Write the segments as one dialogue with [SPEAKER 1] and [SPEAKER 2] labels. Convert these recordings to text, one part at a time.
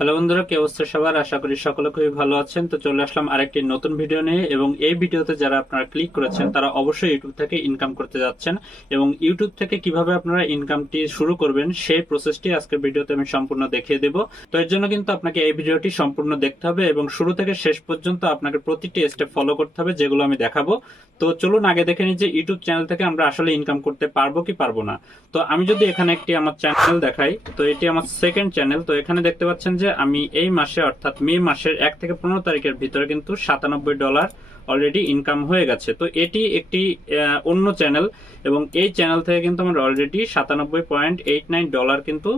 [SPEAKER 1] Hello বন্ধুরা, কি অবস্থা সবার? আশা করি সকলে খুবই ভালো আছেন। তো চলে আসলাম আরেকটি নতুন ভিডিও নিয়ে এবং এই ভিডিওতে যারা আপনারা ক্লিক করেছেন, তারা অবশ্যই ইউটিউব থেকে ইনকাম করতে যাচ্ছেন এবং ইউটিউব থেকে কীভাবে আপনারা ইনকামটি শুরু করবেন, সেই প্রসেসটি আজকের ভিডিওতে আমি সম্পূর্ণ দেখিয়ে দেব। তো এর জন্য কিন্তু আপনাকে এই ভিডিওটি সম্পূর্ণ দেখতে হবে এবং শুরু থেকে শেষ পর্যন্ত আপনাকে প্রতিটি স্টেপ ফলো করতে হবে, যেগুলো আমি দেখাবো। তো চলুন আগে দেখে নিই যে ইউটিউব চ্যানেল থেকে আমরা আসলে ইনকাম করতে পারব কি পারব না। তো আমি যদি এখানে একটি আমার চ্যানেল দেখাই, তো এটি আমার সেকেন্ড চ্যানেল তো এখানে দেখতে পাচ্ছেন যে আমি এই মাসে, অর্থাৎ মে মাসের এক থেকে পনেরো তারিখের ভিতরে কিন্তু সাতানব্বই ডলার অলরেডি ইনকাম হয়ে গেছে। তো এটি একটি অন্য চ্যানেল এবং এই চ্যানেল থেকে কিন্তু আমার অলরেডি সাতানব্বই পয়েন্ট এইট নাইন ডলার কিন্তু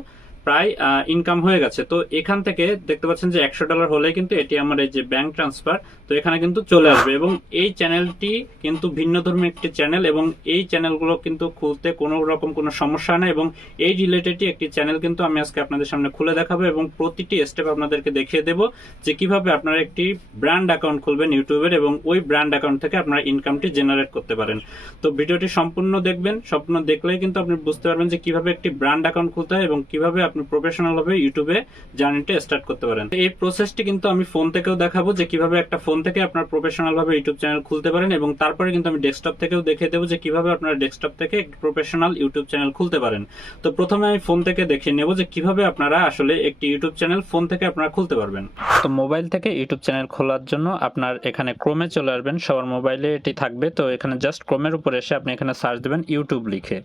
[SPEAKER 1] প্রায় ইনকাম হয়ে গেছে। তো এখান থেকে দেখতে পাচ্ছেন যে একশো ডলার হলে কিন্তু এটি আমার এই যে ব্যাংক ট্রান্সফার তো এখানে কিন্তু চলে আসবে। এবং এই চ্যানেলটি কিন্তু ভিন্ন ধর্মী একটি চ্যানেল এবং এই চ্যানেলগুলো কিন্তু খুলতে কোনো রকম কোনো সমস্যা নেই এবং এই রিলেটেডই একটি চ্যানেল কিন্তু আমি আজকে আপনাদের সামনে খুলে দেখাবো এবং প্রতিটি স্টেপ আপনাদেরকে দেখিয়ে দেবো যে কীভাবে আপনারা একটি ব্র্যান্ড অ্যাকাউন্ট খুলবেন ইউটিউবের এবং ওই ব্র্যান্ড অ্যাকাউন্ট থেকে আপনারা ইনকামটি জেনারেট করতে পারেন। তো ভিডিওটি সম্পূর্ণ দেখবেন। সম্পূর্ণ দেখলেই কিন্তু আপনি বুঝতে পারবেন যে কীভাবে একটি ব্র্যান্ড অ্যাকাউন্ট খুলতে হয় এবং কীভাবে আপনি প্রফেশনাল ভাবে ইউটিউবে জার্নিটা স্টার্ট করতে পারেন। এই প্রসেসটি কিন্তু আমি ফোন থেকেও দেখাবো যে কীভাবে একটা ফোন থেকে আপনার প্রফেশনাল ভাবে ইউটিউব চ্যানেল খুলতে পারেন এবং তারপরে কিন্তু আমি ডেস্কটপ থেকেও দেখিয়ে দেবো যে কীভাবে আপনার ডেস্কটপ থেকে প্রফেশনাল ইউটিউব চ্যানেল খুলতে পারেন। তো প্রথমে আমি ফোন থেকে দেখিয়ে নেব যে কীভাবে আপনারা আসলে একটি ইউটিউব চ্যানেল ফোন থেকে আপনারা খুলতে পারবেন। তো মোবাইল থেকে ইউটিউব চ্যানেল খোলার জন্য আপনার এখানে ক্রোমে চলে আসবেন। সবার মোবাইলে এটি থাকবে। তো এখানে জাস্ট ক্রোমের উপর এসে আপনি এখানে সার্চ দেবেন ইউটিউব লিখে।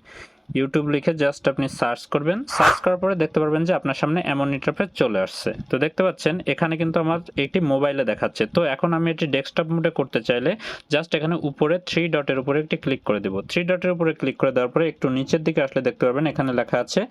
[SPEAKER 1] ইউটিউব লিখে জাস্ট আপনি সার্চ করবেন। সার্চ করার পরে দেখতে পারবেন যে আপনার সামনে এমন ইন্টারফেস চলে আসছে। তো দেখতে পাচ্ছেন, এখানে কিন্তু আমার একটি মোবাইলে দেখাচ্ছে। তো এখন আমি এটি ডেস্কটপ মোডে করতে চাইলে জাস্ট এখানে উপরে থ্রি ডটের উপরে একটি ক্লিক করে দেবো। থ্রি ডটের উপরে ক্লিক করে দেওয়ার পরে একটু নিচের দিকে আসলে দেখতে পারবেন, এখানে লেখা আছে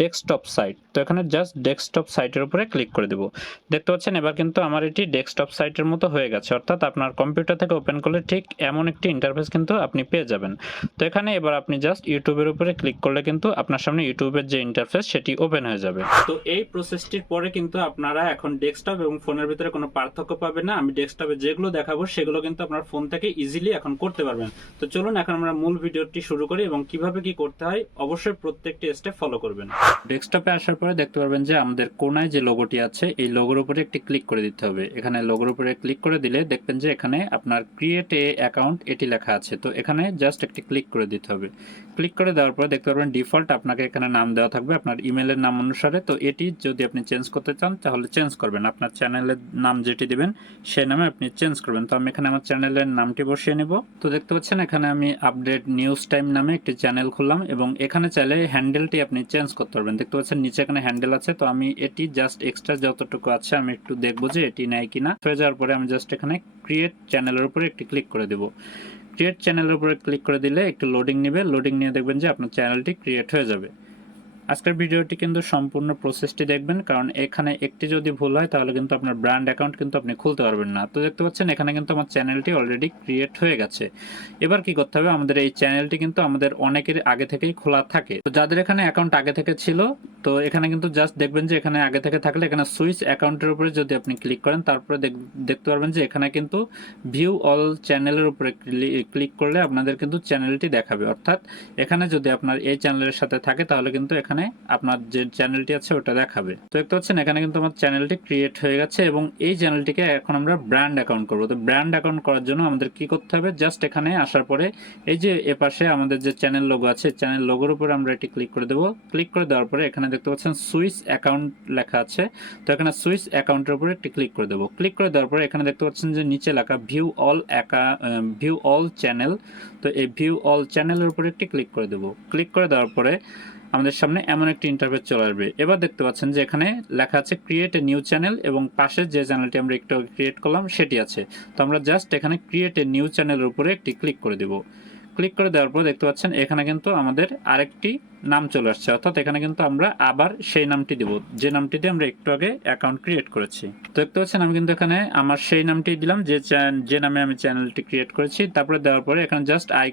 [SPEAKER 1] ডেস্কটপ সাইট তো এখানে জাস্ট ডেস্কটপ সাইটের উপরে ক্লিক করে দেবো। দেখতে পাচ্ছেন, এবার কিন্তু আমার এটি ডেস্কটপ সাইটের মতো হয়ে গেছে। অর্থাৎ আপনার কম্পিউটার থেকে ওপেন করলে ঠিক এমন একটি ইন্টারফেস কিন্তু আপনি পেয়ে যাবেন। তো এখানে এবার আপনি জাস্ট ইউটিউবের উপরে ক্লিক করলে কিন্তু আপনার সামনে ইউটিউবের যে ইন্টারফেস সেটি ওপেন হয়ে যাবে। তো এই প্রসেসটির পরে কিন্তু আপনারা এখন ডেস্কটপ এবং ফোনের ভিতরে কোনো পার্থক্য পাবেন না। আমি ডেস্কটপে যেগুলো দেখাবো, সেগুলো কিন্তু আপনার ফোন থেকে ইজিলি এখন করতে পারবেন। তো চলুন এখন আমরা মূল ভিডিওটি শুরু করি এবং কীভাবে কি করতে হয়, অবশ্যই প্রত্যেকটি স্টেপ ফলো করবেন। ডেস্কটপে আসার পরে দেখতে পারবেন যে আমাদের কোনায় যে লোগোটি আছে, এই লোগোর উপরে একটি ক্লিক করে দিতে হবে। এখানে লোগোর উপরে ক্লিক করে দিলে দেখবেন যে এখানে আপনার ক্রিয়েট এ অ্যাকাউন্ট এটি লেখা আছে। তো এখানে জাস্ট একটি ক্লিক করে দিতে হবে। ক্লিক করে দেওয়ার পরে দেখতে পারবেন, ডিফল্ট আপনাকে এখানে নাম দেওয়া থাকবে, আপনার ইমেলের নাম অনুসারে। তো এটি যদি আপনি চেঞ্জ করতে চান, তাহলে চেঞ্জ করবেন। আপনার চ্যানেলের নাম যেটি দিবেন, সেই নামে আপনি চেঞ্জ করবেন। তো আমি এখানে আমার চ্যানেলের নামটি বসিয়ে নেব। তো দেখতে পাচ্ছেন, এখানে আমি আপডেট নিউজ টাইম নামে একটি চ্যানেল খুললাম এবং এখানে চাইলে হ্যান্ডেলটি আপনি চেঞ্জ করতে পারবেন। দেখতে পাচ্ছেন, নিচে এখানে হ্যান্ডেল আছে। তো আমি এটি জাস্ট এক্সট্রা যতটুকু আছে, আমি একটু দেখব যে এটি নেয় কিনা। হয়ে যাওয়ার পরে আমি জাস্ট এখানে ক্রিয়েট চ্যানেলের উপরে একটি ক্লিক করে দেবো। ক্রিয়েট চ্যানেলের উপরে ক্লিক করে দিলে একটু লোডিং নেবে। লোডিং নিয়ে দেখবেন যে আপনার চ্যানেলটি ক্রিয়েট হয়ে যাবে। আজকের ভিডিওটি কিন্তু সম্পূর্ণ প্রসেসটি দেখবেন, কারণ এখানে একটি যদি ভুল হয়, তাহলে কিন্তু আপনার ব্র্যান্ড অ্যাকাউন্ট কিন্তু আপনি খুলতে পারবেন না। তো দেখতে পাচ্ছেন, এখানে কিন্তু আমার চ্যানেলটি অলরেডি ক্রিয়েট হয়ে গেছে। এবার কি করতে হবে? আমাদের এই চ্যানেলটি কিন্তু আমাদের অনেকের আগে থেকেই খোলা থাকে। তো যাদের এখানে অ্যাকাউন্ট আগে থেকে ছিল, তো এখানে কিন্তু জাস্ট দেখবেন যে এখানে আগে থেকে থাকলে এখানে সুইচ অ্যাকাউন্টের উপরে যদি আপনি ক্লিক করেন, তারপরে দেখ- দেখতে পারবেন যে এখানে কিন্তু ভিউ অল চ্যানেলের উপরে ক্লিক করলে আপনাদের কিন্তু চ্যানেলটি দেখাবে। অর্থাৎ এখানে যদি আপনার এই চ্যানেলের সাথে থাকে, তাহলে কিন্তু এখানে আপনার যে চ্যানেলটি আছে ওটা দেখাবে। তো দেখতে পাচ্ছেন, এখানে কিন্তু আমার চ্যানেলটি ক্রিয়েট হয়ে গেছে এবং এই চ্যানেলটিকে এখন আমরা ব্র্যান্ড অ্যাকাউন্ট করব। তো ব্র্যান্ড অ্যাকাউন্ট করার জন্য আমাদের কি করতে হবে? জাস্ট এখানে আসার পরে এই যে এপাশে আমাদের যে চ্যানেল লোগো আছে চ্যানেল লোগোর উপরে আমরা এটি ক্লিক করে দেবো। ক্লিক করে দেওয়ার পরে এখানে দেখতে পাচ্ছেন সুইচ অ্যাকাউন্ট লেখা আছে। তো এখানে সুইচ অ্যাকাউন্টের উপরে একটি ক্লিক করে দেবো। ক্লিক করে দেওয়ার পরে এখানে দেখতে পাচ্ছেন যে নিচে লেখা ভিউ অল অ্যাকা ভিউ অল চ্যানেল তো এই ভিউ অল চ্যানেলের উপরে একটি ক্লিক করে দেবো। ক্লিক করে দেওয়ার পরে আমাদের সামনে এমন একটি ইন্টারফেস চলে আসবে। এবার দেখতে পাচ্ছেন যে এখানে লেখা আছে ক্রিয়েট এ নিউ চ্যানেল এবং পাশে যে চ্যানেলটি আমরা একটু ক্রিয়েট করলাম সেটি আছে। তো আমরা জাস্ট এখানে ক্রিয়েট এ নিউ চ্যানেলের উপরে একটি ক্লিক করে দেব। ক্লিক করে দেওয়ার পর দেখতে পাচ্ছেন এখানে কিন্তু আমাদের আরেকটি নাম চলে আসছে। অর্থাৎ এখানে কিন্তু আমরা আবার সেই নামটি দেব। যে নামটি দিয়ে আমরা একটু আগে অ্যাকাউন্ট ক্রিয়েট করেছি। তো দেখতে পাচ্ছেন, আমি কিন্তু এখানে আমার সেই নামটি দিলাম, যে যে নামে আমি চ্যানেলটি ক্রিয়েট করেছি। তারপরে দেওয়ার পরে এখানে জাস্ট আই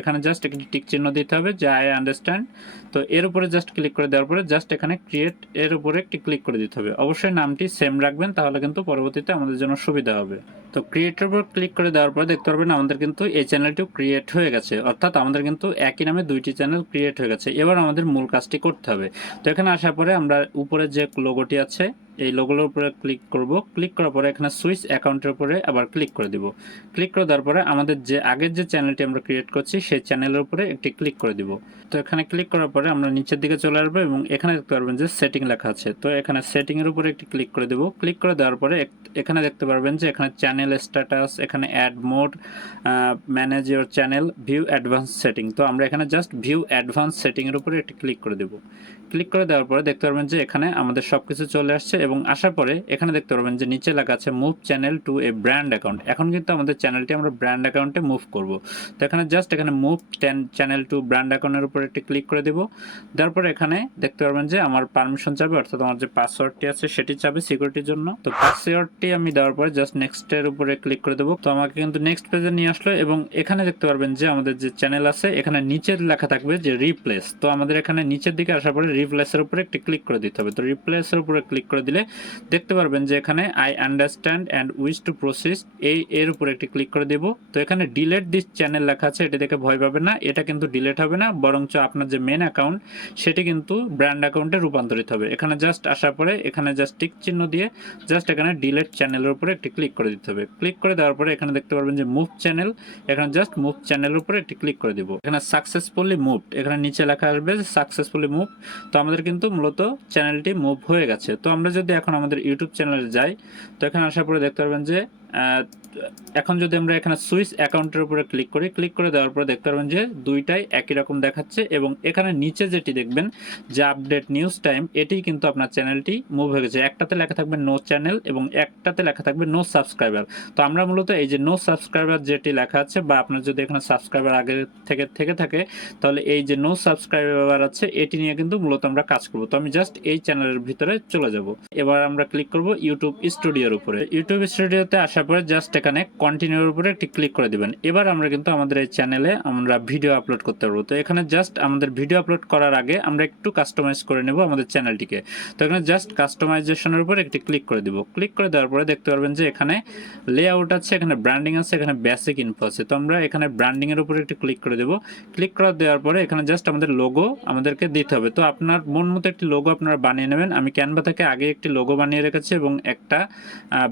[SPEAKER 1] এখানে জাস্ট একটি টিক চিহ্ন দিতে হবে, যে আই আন্ডারস্ট্যান্ড তো এর উপরে জাস্ট ক্লিক করে দেওয়ার পরে জাস্ট এখানে ক্রিয়েট এর উপরে একটি ক্লিক করে দিতে হবে। অবশ্যই নামটি সেম রাখবেন, তাহলে কিন্তু পরবর্তীতে আমাদের জন্য সুবিধা হবে। তো ক্রিয়েটের উপর ক্লিক করে দেওয়ার পরে দেখতে পারবেন আমাদের কিন্তু এই চ্যানেলটিও ক্রিয়েট হয়ে গেছে। অর্থাৎ আমাদের কিন্তু একই নামে দুইটি চ্যানেল ক্রিয়েট হয়ে গেছে। এবার আমাদের মূল কাজটি করতে হবে। তো এখানে আসার পরে আমরা উপরে যে লোগোটি আছে এই লোগোর উপরে ক্লিক করব। ক্লিক করার পরে এখানে সুইচ অ্যাকাউন্টের উপরে আবার ক্লিক করে দিব। ক্লিক করে দেওয়ার পরে আমাদের যে, আগের যে চ্যানেলটি আমরা ক্রিয়েট করছি, সেই চ্যানেলের উপরে একটি ক্লিক করে দিব। তো এখানে ক্লিক করার পরে আমরা নিচের দিকে চলে আসব এবং এখানে দেখতে পারবেন যে সেটিং লেখা আছে। তো এখানে সেটিং এর উপরে একটি ক্লিক করে দেব। ক্লিক করে দেওয়ার পরে এখানে দেখতে পারবেন যে এখানে চ্যানেল স্ট্যাটাস এখানে add mode manage your channel view advance setting তো আমরা এখানে জাস্ট ভিউ অ্যাডভান্স সেটিং এর উপরে একটি ক্লিক করে দেব। ক্লিক করে দেওয়ার পরে দেখতে পারবেন যে এখানে আমাদের সব কিছু চলে আসছে এবং আসার পরে এখানে দেখতে পারবেন যে নিচে লেখা আছে move channel to a brand account এখন কিন্তু আমাদের চ্যানেলটি আমরা ব্র্যান্ড অ্যাকাউন্টে মুভ করব। তো এখানে জাস্ট এখানে মুভ চ্যানেল টু ব্র্যান্ড অ্যাকাউন্টের উপরে একটি ক্লিক করে দেব। দেওয়ার পরে এখানে দেখতে পারবেন যে আমার পারমিশন চাবে, অর্থাৎ আমার যে পাসওয়ার্ডটি আছে, সেটি চাবে সিকিউরিটির জন্য। তো পাসওয়ার্ডটি আমি দেওয়ার পরে জাস্ট নেক্সটের উপরে ক্লিক করে দেবো। তো আমাকে কিন্তু নেক্সট পেজে নিয়ে আসলো এবং এখানে দেখতে পারবেন যে আমাদের যে চ্যানেল আছে, এখানে নিচের লেখা থাকবে যে রিপ্লেস তো আমাদের এখানে নিচের দিকে আসার পরে রিপ্লেসের উপরে একটি ক্লিক করে দিতে হবে। তো রিপ্লেসের উপরে ক্লিক করে দিলে দেখতে পারবেন যে এখানে I understand and wish to process এই, এর উপরে একটি ক্লিক করে দেব। তো এখানে ডিলেট দিস চ্যানেল লেখা আছে, এটা দেখে ভয় পাবেন না। এটা কিন্তু ডিলেট হবে না, বরঞ্চ আপনার যে মেন অ্যাকাউন্ট সেটি কিন্তু ব্র্যান্ড অ্যাকাউন্টে রূপান্তরিত হবে। এখানে জাস্ট আসার পরে, এখানে জাস্ট টিক চিহ্ন দিয়ে জাস্ট এখানে ডিলেট চ্যানেলের উপরে একটি ক্লিক করে দিতে হবে। ক্লিক করে দেওয়ার পরে এখানে দেখতে পারবেন যে মুভ চ্যানেল এখানে জাস্ট মুভ চ্যানেলের উপরে একটি ক্লিক করে দিব। এখানে সাকসেসফুলি মুভ এখানে নিচে লেখা আসবে সাকসেসফুলি মুভ তো আমাদের কিন্তু মূলত চ্যানেলটি মুভ হয়ে গেছে। তো আমরা যদি এখন আমাদের ইউটিউব চ্যানেলে যাই তো এখানে আসার পরে দেখতে পারবেন যে এখন যদি আমরা এখানে সুইচ অ্যাকাউন্টের উপরে ক্লিক করি, ক্লিক করে দেওয়ার পরে দেখতে পারবেন যে দুইটাই একই রকম দেখাচ্ছে এবং এখানে নিচে যেটি দেখবেন, যে আপডেট নিউজ টাইম, এটি কিন্তু আপনার চ্যানেলটি মুভ হয়ে গেছে। একটাতে লেখা থাকবে নো চ্যানেল এবং একটাতে লেখা থাকবে নো সাবস্ক্রাইবার তো আমরা মূলত এই যে নো সাবস্ক্রাইবার যেটি লেখা আছে বা আপনার যদি এখানে সাবস্ক্রাইবার আগে থেকে থেকে থাকে, তাহলে এই যে নো সাবস্ক্রাইবার আছে, এটি নিয়ে কিন্তু মূলত আমরা কাজ করব। তো আমি জাস্ট এই চ্যানেলের ভিতরে চলে যাব। এবার আমরা ক্লিক করব ইউটিউব স্টুডিওর উপরে। ইউটিউব স্টুডিওতে আসার পরে জাস্ট এখানে কন্টিনিউর উপরে একটি ক্লিক করে দিবেন। এবার আমরা কিন্তু আমাদের এই চ্যানেলে আমরা ভিডিও আপলোড করতে পারব। তো এখানে জাস্ট আমাদের ভিডিও আপলোড করার আগে আমরা একটু কাস্টমাইজ করে নেব আমাদের চ্যানেলটিকে তো এখানে জাস্ট কাস্টমাইজেশনের উপর একটি ক্লিক করে দিব। ক্লিক করে দেওয়ার পরে দেখতে পারবেন যে এখানে লেআউট আছে, এখানে ব্র্যান্ডিং আছে, এখানে বেসিক ইনফো আছে। তো আমরা এখানে ব্র্যান্ডিংয়ের উপরে একটি ক্লিক করে দেবো। ক্লিক করে দেওয়ার পরে এখানে জাস্ট আমাদের লোগো আমাদেরকে দিতে হবে। তো আপনার মন মতো একটি লোগো আপনারা বানিয়ে নেবেন। আমি ক্যানভা থেকে আগে একটি লোগো বানিয়ে রেখেছি এবং একটা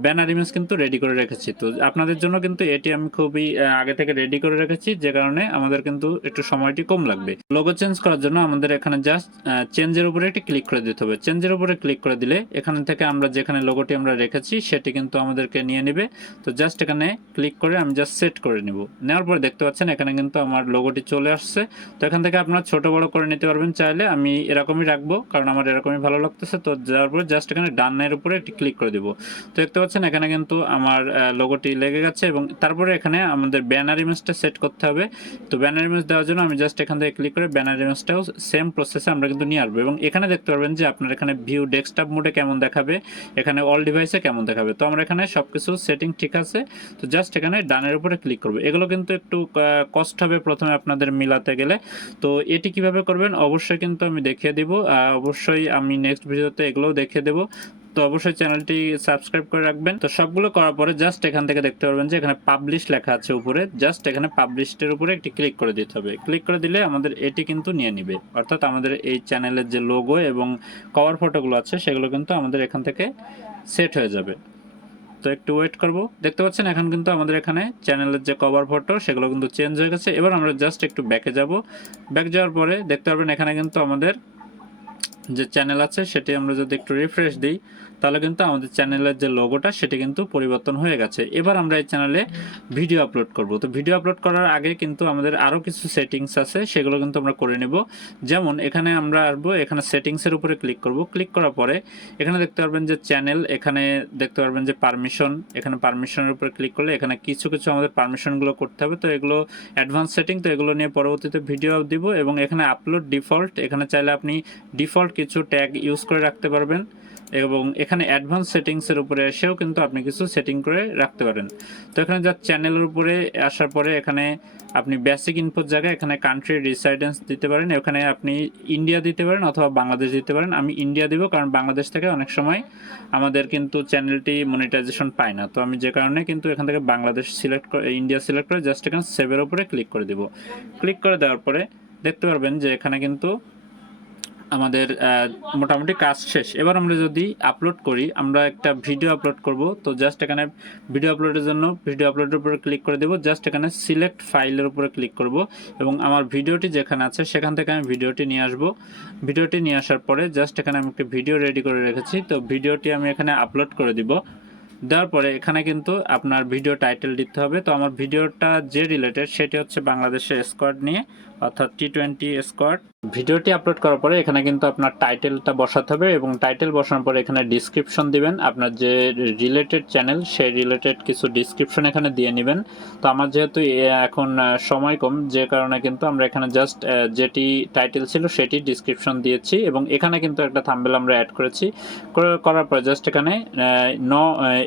[SPEAKER 1] ব্যানার ইমেজ কিন্তু রেডি করে রেখেছি। তো আপনাদের জন্য কিন্তু এটি আমি খুবই আগে থেকে রেডি করে রেখেছি, যে কারণে আমাদের কিন্তু একটু সময়টি কম লাগবে। লোগো চেঞ্জ করার জন্য আমাদের এখানে জাস্ট চেঞ্জের উপরে একটি ক্লিক করে দিতে হবে। চেঞ্জের উপরে ক্লিক করে দিলে এখান থেকে আমরা যেখানে লোগোটি আমরা রেখেছি, সেটি কিন্তু আমাদেরকে নিয়ে নেবে। তো জাস্ট এখানে ক্লিক করে আমি জাস্ট সেট করে নিব। নেওয়ার পরে দেখতে পাচ্ছেন এখানে কিন্তু আমার লোগোটি চলে আসছে। তো এখান থেকে আপনারা ছোট, বড় করে নিতে পারবেন চাইলে। আমি এরকমই রাখব, কারণ আমার এরকমই ভালো লাগতেছে। তো যাওয়ার পরে জাস্ট এখানে ডানের উপরে একটি ক্লিক করে দিব। তো দেখতে পাচ্ছেন এখানে কিন্তু আমার লোগোটি লেগে গেছে এবং তারপরে এখানে আমাদের ব্যানার ইমেজটা সেট করতে হবে। তো ব্যানার ইমেজ দেওয়ার জন্য আমি জাস্ট এখান থেকে ক্লিক করে ব্যানার ইমেজটাও সেম প্রসেসে আমরা কিন্তু নিয়ে আসব এবং এখানে দেখতে পারবেন যে আপনার এখানে ভিউ ডেস্কটপ মোডে কেমন দেখাবে, এখানে অল ডিভাইসে কেমন দেখাবে। তো আমরা এখানে সব কিছু সেটিং ঠিক আছে। তো জাস্ট এখানে ডানের উপরে ক্লিক করব। এগুলো কিন্তু একটু কষ্ট হবে প্রথমে আপনাদের মিলাতে গেলে। তো এটি কীভাবে করবেন? অবশ্যই কিন্তু আমি দেখিয়ে দিব। অবশ্যই আমি নেক্সট ভিডিওতে এগুলোও দেখিয়ে দেবো। তো অবশ্যই চ্যানেলটি সাবস্ক্রাইব করে রাখবেন। তো সবগুলো করার পরে জাস্ট এখান থেকে দেখতে পারবেন যে এখানে পাবলিশ লেখা আছে উপরে। জাস্ট এখানে পাবলিশটের উপরে একটি ক্লিক করে দিতে হবে। ক্লিক করে দিলে আমাদের এটি কিন্তু নিয়ে নিবে। অর্থাৎ আমাদের এই চ্যানেলের যে লোগো এবং কভার ফটোগুলো আছে, সেগুলো কিন্তু আমাদের এখান থেকে সেট হয়ে যাবে। তো একটু ওয়েট করব। দেখতে পাচ্ছেন এখন কিন্তু আমাদের এখানে চ্যানেলের যে কভার ফটো সেগুলো কিন্তু চেঞ্জ হয়ে গেছে। এবার আমরা জাস্ট একটু ব্যাকে যাব। ব্যাক যাওয়ার পরে দেখতে পারবেন এখানে কিন্তু আমাদের যে চ্যানেল আছে সেটি আমরা যদি একটু রিফ্রেশ দিই তাহলে কিন্তু আমাদের চ্যানেলের যে লোগোটা সেটি কিন্তু পরিবর্তন হয়ে গেছে। এবার আমরা এই চ্যানেলে ভিডিও আপলোড করব। তো ভিডিও আপলোড করার আগে কিন্তু আমাদের আরও কিছু সেটিংস আছে, সেগুলো কিন্তু আমরা করে নেব। যেমন, এখানে আমরা আসব, এখানে সেটিংসের উপরে ক্লিক করব। ক্লিক করার পরে এখানে দেখতে পারবেন যে চ্যানেল এখানে দেখতে পারবেন যে পারমিশন এখানে পারমিশনের উপরে ক্লিক করলে এখানে কিছু কিছু আমাদের পারমিশনগুলো করতে হবে। তো এগুলো অ্যাডভান্স সেটিং তো এগুলো নিয়ে পরবর্তীতে ভিডিও দিব। এবং এখানে আপলোড ডিফল্ট এখানে চাইলে আপনি ডিফল্ট কিছু ট্যাগ ইউজ করে রাখতে পারবেন। এবং এখানে অ্যাডভান্স সেটিংসের উপরে এসেও কিন্তু আপনি কিছু সেটিং করে রাখতে পারেন। তো এখানে যা চ্যানেলের উপরে আসার পরে এখানে আপনি বেসিক ইনপুট জায়গায় এখানে কান্ট্রি রিসাইডেন্স দিতে পারেন। এখানে আপনি ইন্ডিয়া দিতে পারেন অথবা বাংলাদেশ দিতে পারেন। আমি ইন্ডিয়া দিব কারণ বাংলাদেশ থেকে অনেক সময় আমাদের কিন্তু চ্যানেলটি মনিটাইজেশন পায় না। তো আমি যে কারণে কিন্তু এখান থেকে বাংলাদেশ সিলেক্ট করে ইন্ডিয়া সিলেক্ট করে জাস্ট এখানে সেভের উপরে ক্লিক করে দিব। ক্লিক করে দেওয়ার পরে দেখতে পারবেন যে এখানে কিন্তু আমাদের মোটামুটি কাজ শেষ। এবার আমরা যদি আপলোড করি, আমরা একটা ভিডিও আপলোড করব। তো জাস্ট এখানে ভিডিও আপলোডের জন্য ভিডিও আপলোডের উপরে ক্লিক করে দেব। জাস্ট এখানে সিলেক্ট ফাইলের উপরে ক্লিক করব এবং আমার ভিডিওটি যেখানে আছে, সেখান থেকে আমি ভিডিওটি নিয়ে আসব। ভিডিওটি নিয়ে আসার পরে জাস্ট এখানে আমি একটা ভিডিও রেডি করে রেখেছি। তো ভিডিওটি আমি এখানে আপলোড করে দিব। দেওয়ার পরে এখানে কিন্তু আপনার ভিডিও টাইটেল দিতে হবে। তো আমার ভিডিওটা যে রিলেটেড সেটি হচ্ছে বাংলাদেশের স্কোয়াড নিয়ে। অর্থাৎ টি টোয়েন্টি স্কোয়াড ভিডিওটি আপলোড করার পরে এখানে কিন্তু আপনার টাইটেলটা বসাতে হবে এবং টাইটেল বসানোর পরে এখানে ডিসক্রিপশন দিবেন। আপনার যে রিলেটেড চ্যানেল সেই রিলেটেড কিছু ডিসক্রিপশন এখানে দিয়ে নেবেন। তো আমার যেহেতু এখন সময় কম, যে কারণে কিন্তু আমরা এখানে জাস্ট যেটি টাইটেল ছিল সেটি ডিসক্রিপশন দিয়েছি এবং এখানে কিন্তু একটা থাম্বেল আমরা অ্যাড করেছি। করার পর জাস্ট এখানে নো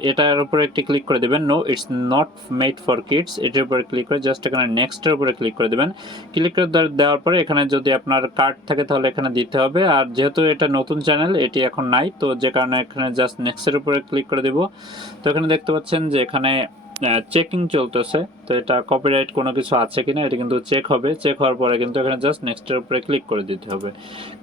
[SPEAKER 1] এটার উপরে একটি ক্লিক করে দেবেন। No it's not made for kids এটার উপরে ক্লিক করে জাস্ট এখানে নেক্সটের উপরে ক্লিক করে দেবেন। ক্লিক করে দেওয়ার- পরে এখানে যদি আপনার কার্ড থাকে তাহলে এখানে দিতে হবে। আর যেহেতু এটা নতুন চ্যানেল এটি এখন নাই, তো যে কারণে এখানে জাস্ট নেক্সটের উপরে ক্লিক করে দেব। তো এখানে দেখতে পাচ্ছেন যে এখানে চেকিং চলতেছে। তো এটা কপিরাইট কোনো কিছু আছে কিনা, এটা কিন্তু চেক হবে। চেক হওয়ার পরে কিন্তু এখানে জাস্ট নেক্সটের উপরে ক্লিক করে দিতে হবে।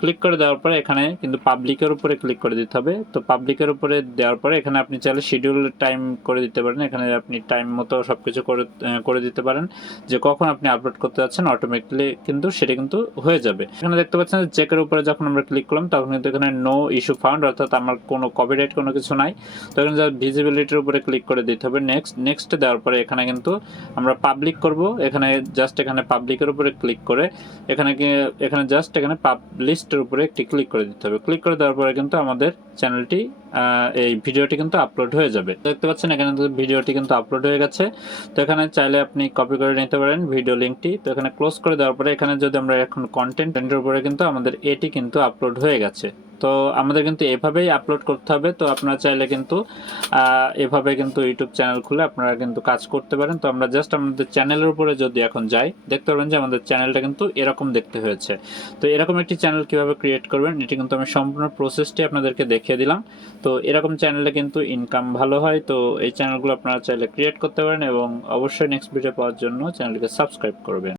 [SPEAKER 1] ক্লিক করে দেওয়ার পরে এখানে কিন্তু পাবলিকের উপরে ক্লিক করে দিতে হবে। তো পাবলিকের উপরে দেওয়ার পরে এখানে আপনি চাইলে শিডিউল টাইম করে দিতে পারেন। এখানে আপনি টাইম মতো সব কিছু করে করে দিতে পারেন। যে কখন আপনি আপলোড করতে যাচ্ছেন অটোমেটিকলি কিন্তু সেটা কিন্তু হয়ে যাবে। এখানে দেখতে পাচ্ছেন যে চেকের উপরে যখন আমরা ক্লিক করলাম, তখন কিন্তু এখানে নো ইস্যু ফাউন্ড অর্থাৎ আমার কোনো কপিরাইট কোনো কিছু নাই। তো এখানে ভিজিবিলিটির উপরে ক্লিক করে দিতে হবে। নেক্সট নেক্সট দেওয়ার পরে এখানে কিন্তু আমরা পাবলিক করব, এখানে জাস্ট এখানে পাবলিকের উপরে ক্লিক করে, এখানে এখানে জাস্ট এখানে পাবলিস্টের উপরে একটি ক্লিক করে দিতে হবে। ক্লিক করে দেওয়ার পরে কিন্তু আমাদের চ্যানেলটি এই ভিডিওটি কিন্তু আপলোড হয়ে যাবে। দেখতে পাচ্ছেন, এখানে ভিডিওটি কিন্তু আপলোড হয়ে গেছে। তো এখানে চাইলে আপনি কপি করে নিতে পারেন ভিডিও লিঙ্কটি তো এখানে ক্লোজ করে দেওয়ার পরে এখানে যদি আমরা এখন কন্টেন্টের উপরে কিন্তু আমাদের এটি কিন্তু আপলোড হয়ে গেছে। তো আমাদের কিন্তু এভাবেই আপলোড করতে হবে। তো আপনারা চাইলে কিন্তু এভাবে কিন্তু ইউটিউব চ্যানেল খুলে আপনারা কিন্তু কাজ করতে পারেন। তো আমরা জাস্ট আমাদের চ্যানেলের উপরে যদি এখন যাই, দেখতে পারবেন যে আমাদের চ্যানেলটা কিন্তু এরকম দেখতে হয়েছে। তো এরকম একটি চ্যানেল কীভাবে ক্রিয়েট করবেন, এটি কিন্তু আমি সম্পূর্ণ প্রসেসটি আপনাদেরকে দেখিয়ে দিলাম। এরকম চ্যানেলে কিন্তু ইনকাম ভালো হয়, তো এই চ্যানেলগুলো আপনারা চাইলে ক্রিয়েট করতে পারেন এবং অবশ্যই নেক্সট ভিডিও পাওয়ার জন্য চ্যানেলটিকে সাবস্ক্রাইব করবেন।